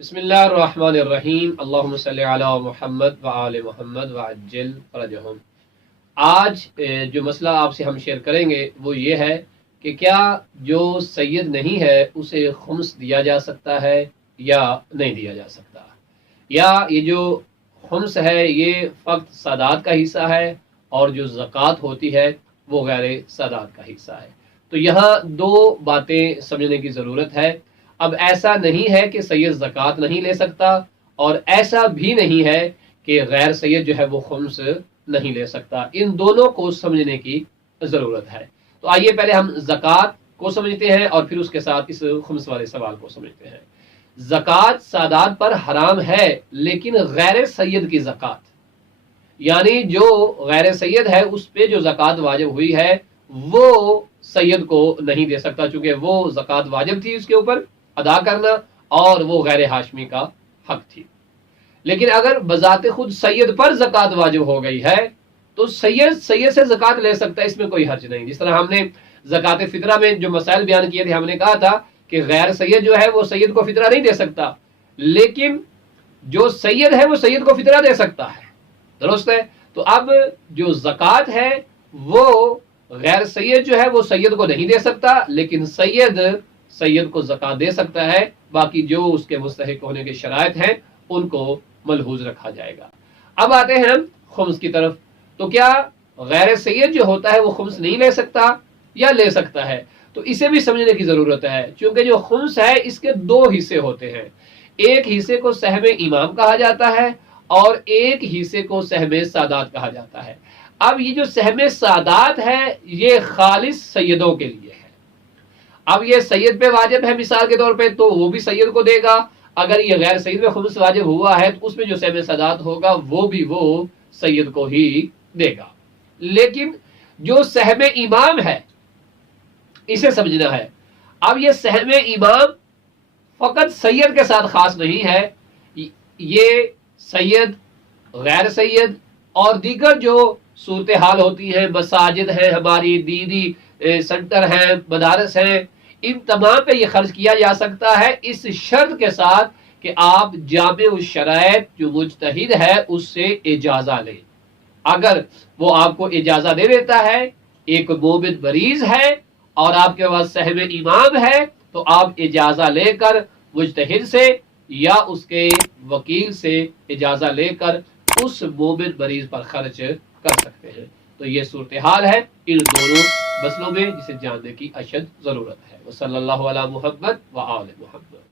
بسم اللہ الرحمن الرحیم، اللہم صلی علی محمد وآل محمد وعجل فرجہم۔ آج جو مسئلہ آپ سے ہم شیئر کریں گے وہ یہ ہے کہ کیا جو سید نہیں ہے اسے خمس دیا جا سکتا ہے یا نہیں دیا جا سکتا، یا یہ جو خمس ہے یہ فقط سادات کا حصہ ہے اور جو زکوٰۃ ہوتی ہے وہ غیر سادات کا حصہ ہے۔ تو یہاں دو باتیں سمجھنے کی ضرورت ہے۔ اب ایسا نہیں ہے کہ سید زکوٰۃ نہیں لے سکتا، اور ایسا بھی نہیں ہے کہ غیر سید جو ہے وہ خمس نہیں لے سکتا۔ ان دونوں کو سمجھنے کی ضرورت ہے۔ تو آئیے پہلے ہم زکوٰۃ کو سمجھتے ہیں اور پھر اس کے ساتھ اس خمس والے سوال کو سمجھتے ہیں۔ زکوٰۃ سادات پر حرام ہے، لیکن غیر سید کی زکوٰۃ، یعنی جو غیر سید ہے اس پہ جو زکوٰۃ واجب ہوئی ہے وہ سید کو نہیں دے سکتا، چونکہ وہ زکوٰۃ واجب تھی اس کے اوپر ادا کرنا اور وہ غیر ہاشمی کا حق تھی۔ لیکن اگر بذات خود سید پر زکوٰۃ واجب ہو گئی ہے تو سید سے زکوٰۃ لے سکتا ہے، اس میں کوئی حرج نہیں۔ جس طرح ہم نے زکوٰۃ فطرہ میں جو مسائل بیان کیے تھے، ہم نے کہا تھا کہ غیر سید جو ہے وہ سید کو فطرہ نہیں دے سکتا، لیکن جو سید ہے وہ سید کو فطرہ دے سکتا ہے، درست ہے۔ تو اب جو زکوٰۃ ہے وہ غیر سید جو ہے وہ سید کو نہیں دے سکتا، لیکن سید کو زکوٰۃ دے سکتا ہے۔ باقی جو اس کے مستحق ہونے کے شرائط ہیں ان کو ملحوظ رکھا جائے گا۔ اب آتے ہیں ہم خمس کی طرف۔ تو کیا غیر سید جو ہوتا ہے وہ خمس نہیں لے سکتا یا لے سکتا ہے؟ تو اسے بھی سمجھنے کی ضرورت ہے، چونکہ جو خمس ہے اس کے دو حصے ہوتے ہیں۔ ایک حصے کو سہم امام کہا جاتا ہے اور ایک حصے کو سہم سادات کہا جاتا ہے۔ اب یہ جو سہم سادات ہے یہ خالص سیدوں کے لیے ہے۔ اب یہ سید پہ واجب ہے مثال کے طور پہ تو وہ بھی سید کو دے گا، اگر یہ غیر سید میں خمس واجب ہوا ہے تو اس میں جو سہم سادات ہوگا وہ بھی وہ سید کو ہی دے گا۔ لیکن جو سہم امام ہے اسے سمجھنا ہے۔ اب یہ سہم امام فقط سید کے ساتھ خاص نہیں ہے، یہ سید، غیر سید اور دیگر جو صورتحال ہوتی ہیں، مساجد ہیں، ہماری دینی سنٹر ہیں، مدارس ہیں، ان تمام پہ یہ خرچ کیا جا سکتا ہے، اس شرط کے ساتھ کہ آپ جامع الشرائط جو مجتہد ہے اس سے اجازہ لیں۔ اگر وہ آپ کو اجازہ دے دیتا ہے، ایک مومن مریض ہے اور آپ کے پاس سہم امام ہے، تو آپ اجازہ لے کر مجتہد سے یا اس کے وکیل سے اجازہ لے کر اس مومن مریض پر خرچ کر سکتے ہیں۔ تو یہ صورتحال ہے ان دونوں مسئلوں میں جسے جاننے کی اشد ضرورت ہے۔ وصلی اللہ علی محمد وآل محمد۔